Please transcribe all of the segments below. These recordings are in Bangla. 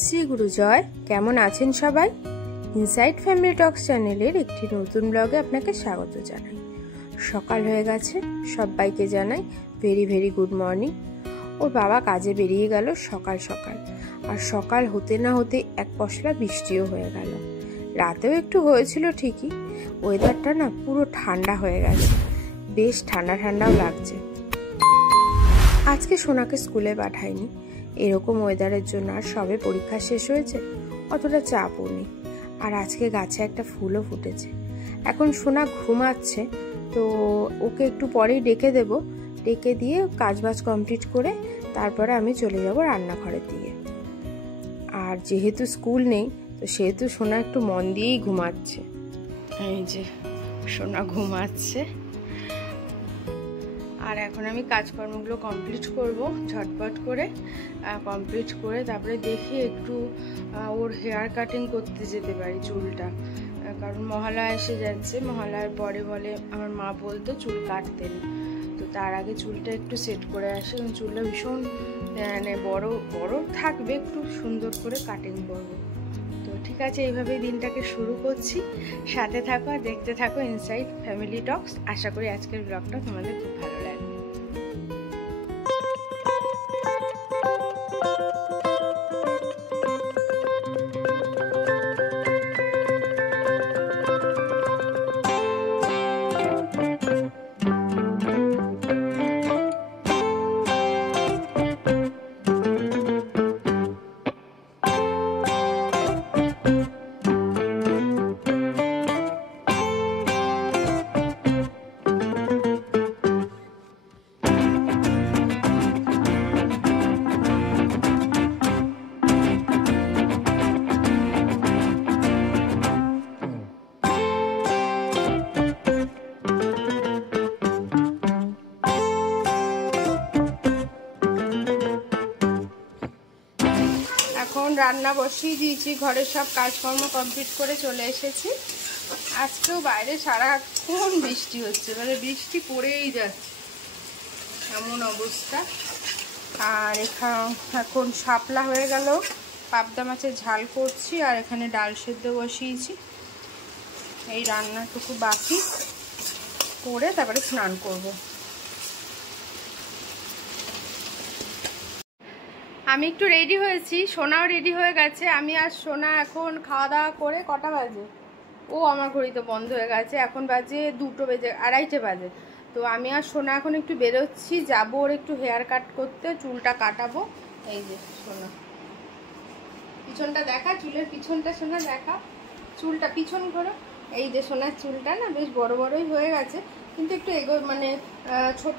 শ্রী গুরু জয়। কেমন আছেন সবাই? ইনসাইড ফ্যামিলি টক্স চ্যানেলের একটি নতুন ব্লগে আপনাকে স্বাগত জানাই। সকাল হয়ে গেছে, সবাইকে জানাই ভেরি ভেরি গুড মর্নিং। ওর বাবা কাজে বেরিয়ে গেল সকাল সকাল, আর সকাল হতে না হতে এক পশলা বৃষ্টিও হয়ে গেল। রাতেও একটু হয়েছিল ঠিকই। ওয়েদারটা না পুরো ঠান্ডা হয়ে গেছে, বেশ ঠান্ডা ঠান্ডাও লাগছে। আজকে সোনাকে স্কুলে পাঠাইনি, এরকম ওয়েদারের জন্য। আর সবে পরীক্ষা শেষ হয়েছে, অতটা চাপও নেই। আর আজকে গাছে একটা ফুলও ফুটেছে। এখন সোনা ঘুমাচ্ছে, তো ওকে একটু পরেই ডেকে দেব। ডেকে দিয়ে কাজবাজ কমপ্লিট করে তারপরে আমি চলে যাব রান্নাঘরের দিকে। আর যেহেতু স্কুল নেই, তো সেহেতু সোনা একটু মন দিয়েই ঘুমাচ্ছে। এই যে সোনা ঘুমাচ্ছে। আর এখন আমি কাজকর্মগুলো কমপ্লিট করব ঝটপট করে। কমপ্লিট করে তারপরে দেখি একটু ওর হেয়ার কাটিং করতে যেতে পারি চুলটা, কারণ মহালয়া এসে যাচ্ছে। মহালয়ার পরে বলে আমার মা বলতো চুল কাটতেন, তো তার আগে চুলটা একটু সেট করে আসে। এবং চুলটা ভীষণ মানে বড় বড় থাকবে, একটু সুন্দর করে কাটিং করব। তো ঠিক আছে, এইভাবেই দিনটাকে শুরু করছি। সাথে থাকো আর দেখতে থাকো ইনসাইড ফ্যামিলি টক্স। আশা করি আজকের ব্লগটা তোমাদের খুব ভালো লাগবে। রান্না বসিয়ে দিয়েছি, ঘরের সব কাজকর্ম কমপ্লিট করে চলে এসেছি। আজকেও বাইরে সারাক্ষণ বৃষ্টি হচ্ছে, মানে বৃষ্টি পড়েই যাচ্ছে, এমন অবস্থা। আর এখন শাপলা হয়ে গেল, পাবদা মাছের ঝাল করছি। আর এখানে ডাল সেদ্ধ বসিয়েছি। এই রান্নাটুকু বাকি করে তারপরে স্নান করব। আমি একটু রেডি হয়েছি, সোনাও রেডি হয়ে গেছে। আমি আর সোনা এখন খাওয়া দাওয়া করে, কটা বাজে? ও আমার ঘড়ি তো বন্ধ হয়ে গেছে, এখন বাজে 2:30 বাজে। তো আমি আর সোনা এখন একটু বেরোচ্ছি, যাবো ওর একটু হেয়ার কাট করতে, চুলটা কাটাবো। এই যে সোনা পিছনটা দেখা, চুলের পিছনটা সোনা দেখা, চুলটা পিছন করে। এই যে সোনার চুলটা না বেশ বড় বড়ই হয়ে গেছে, কিন্তু একটু মানে ছোট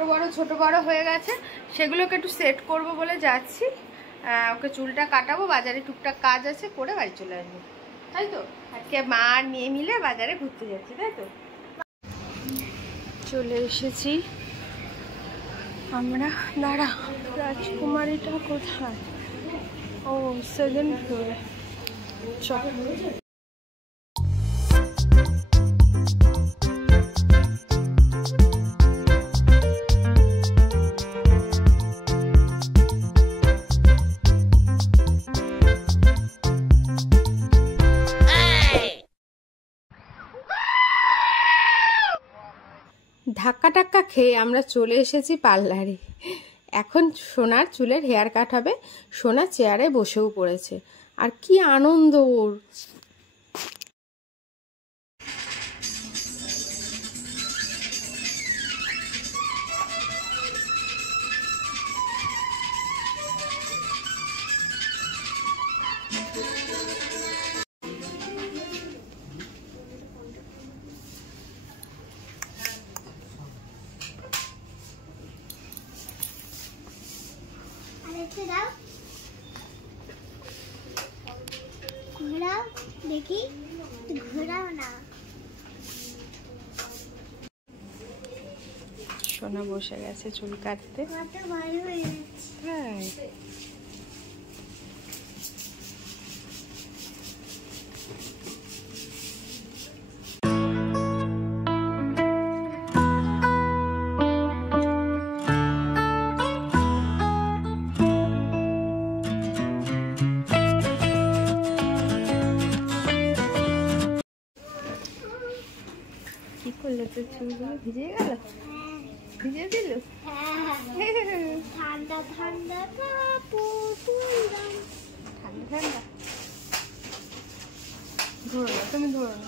বড় হয়ে গেছে। সেগুলোকে একটু সেট করব বলে যাচ্ছি। ওকে চুলটা কাটাবো, বাজারে টুকটাক কাজ আছে, করে বাড়ি চলে আসবো। তাই তো আজকে মা আর মেয়ে মিলে বাজারে ঘুরতে যাচ্ছি, তাই তো। চলে এসেছি আমরা। দাঁড়া, রাজকুমারীটা কোথায়? ও, 2nd ফ্লোরে। চল। ধাক্কা টাক্কা খেয়ে আমরা চলে এসেছি পার্লারে। এখন সোনার চুলের হেয়ার কাট হবে। সোনা চেয়ারে বসেও পড়েছে, আর কি আনন্দ ওর। ঘোরাও দেখি, ঘোরাও না। সোনা বসে গেছে চুল কাটতে। হ্যাঁ, তোর চুলগুলো ভিজে গেল? ভিজে দিল? ঠান্ডা ঠান্ডা ঠান্ডা ঠান্ডা ধরো না, তুমি ধরো না।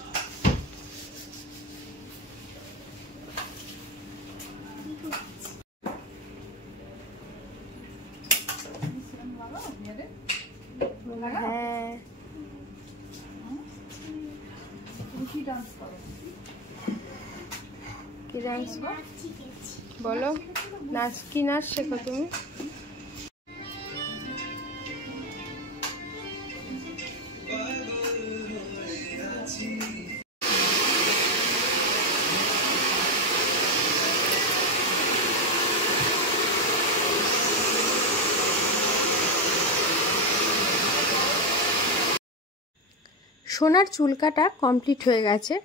হ্যাঁ কি ডান্স বলো? নাচ কি নাচ শেখো তুমি? সোনার চুল কাটা কমপ্লিট হয়ে গেছে।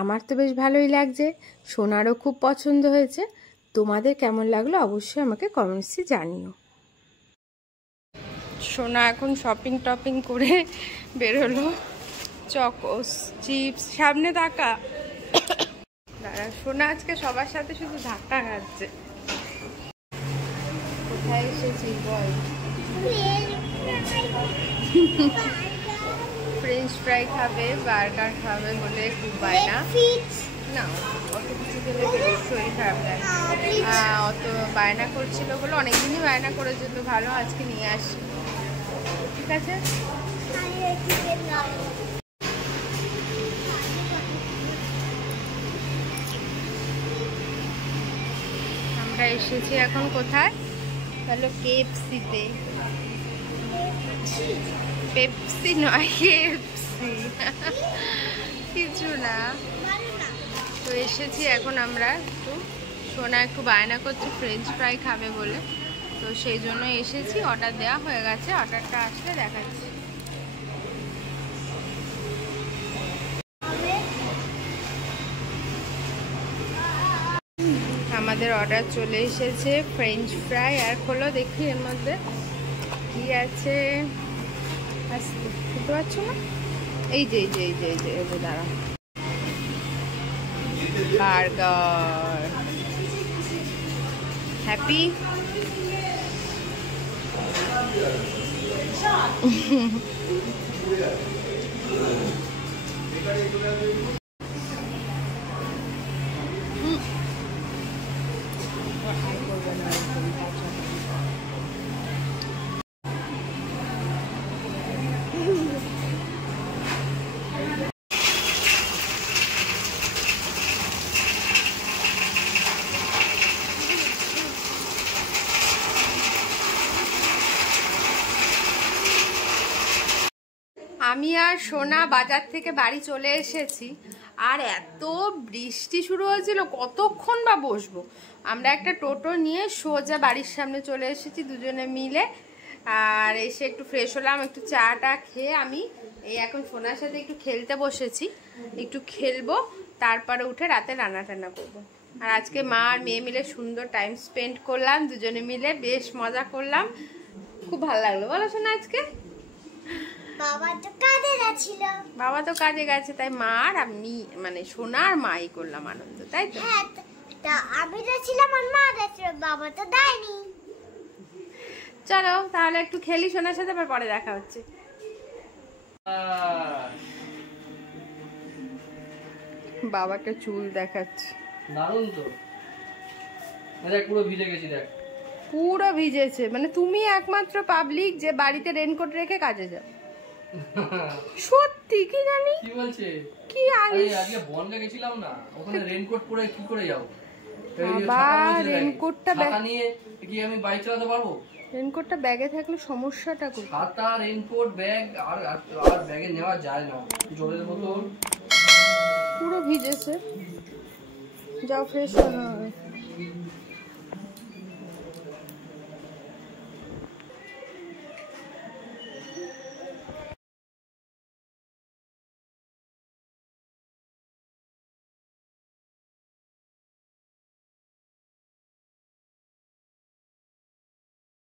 আমার তো বেশ ভালোই লাগছে, সোনারও খুব পছন্দ হয়েছে। তোমাদের কেমন লাগলো অবশ্যই আমাকে কমেন্টসে জানিও। সোনা এখন শপিং টপিং করে বেরোলো। চকোস, চিপস, সামনে তাকা। দাঁড়া, সোনা আজকে সবার সাথে শুধু ধাক্কা খাচ্ছে। কোথায় এসেছি বল? ফ্রেঞ্চ ফ্রাই খাবে, বার্গার খাবে বলে খুব বায়না। না, অত কিছু খেলে শরীর খারাপ লাগে। অত বায়না করছিল বলে, অনেকদিনই বায়না করেছিল, ভালো আজকে নিয়ে আসি। ঠিক আছে, আমরা এসেছি এখন কোথায়? হ্যালো, কেএফসিতে। পেপসি নয়, কেএফসি। কিছু না, তো এসেছি এখন আমরা। একটু সোনা একটু বায়না করছে ফ্রেঞ্চ ফ্রাই খাবে বলে, তো সেই জন্য এসেছি। অর্ডার দেওয়া হয়ে গেছে, অর্ডারটা আসলে দেখাচ্ছি। আমাদের অর্ডার চলে এসেছে ফ্রেঞ্চ ফ্রাই। আর খোলো দেখি এর মধ্যে কি আছে। বুঝতে পারছো না? এই যে এই যে এই যে এই যে এই যে দাঁড়া, বার্গার। হ্যাপি? আমি আর সোনা বাজার থেকে বাড়ি চলে এসেছি, আর এত বৃষ্টি শুরু হয়েছিল, কতক্ষণ বা বসবো। আমরা একটা টোটো নিয়ে সোজা বাড়ির সামনে চলে এসেছি দুজনে মিলে। আর এসে একটু ফ্রেশ হলাম, একটু চাটা খেয়ে আমি এই এখন সোনার সাথে একটু খেলতে বসেছি। একটু খেলবো, তারপরে উঠে রাতে রান্না টান্না করবো। আর আজকে মা আর মেয়ে মিলে সুন্দর টাইম স্পেন্ড করলাম, দুজনে মিলে বেশ মজা করলাম। খুব ভালো লাগলো, বলো সোনা? আজকে বাবা তো কাজে গেছে, তাই মা আর আমি মানে সোনা আর মাই করলাম আনন্দ, তাই তো? হ্যাঁ, আমি তো ছিলাম আর মা ছিল, বাবা তো দেয়নি। চলো তাহলে একটু খেলি সোনার সাথে, আবার পরে দেখা হচ্ছে। বাবাকে চুল দেখাচ্ছে, দারুণ তো। দেখ পুরো ভিজে গেছি, দেখ পুরো ভিজেছে। মানে তুমি একমাত্র পাবলিক যে বাড়িতে রেনকোট রেখে কাজে যাও। সত্যি? কি জানি কি বলছে, কি আনিস? আজকে বনগা গেছিলাম না, ওখানে রেনকোট পরে কি করে যাও? বাবা, রেনকোটটা ছাতা নিয়ে কি আমি বাইক চালাতে পারবো? রেনকোটটা ব্যাগে থাকলে সমস্যাটা কোথায়? ছাতা, রেনকোট, ব্যাগ আর ব্যাগে নেওয়া যায় না। জলের বোতল পুরো ভিজেছে। যাও ফ্রেশ হও।